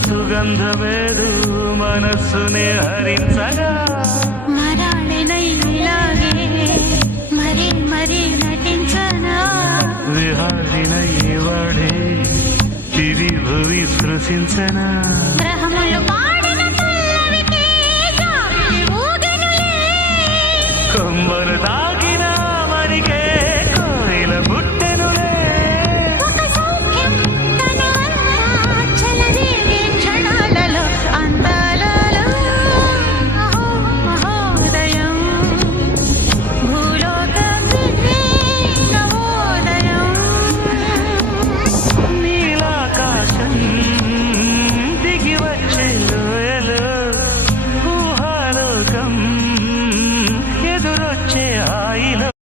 సుగంధమేదు మనస్సునే హరించగా మరాళినైలాగే మరీ మరీ నటించనా విహారినై వాడే దివి భువి స్పృశించనా గ్రహములు పాడిన పల్లవికే జాబిలి ఊగెనులే కొమ్మలు తాకి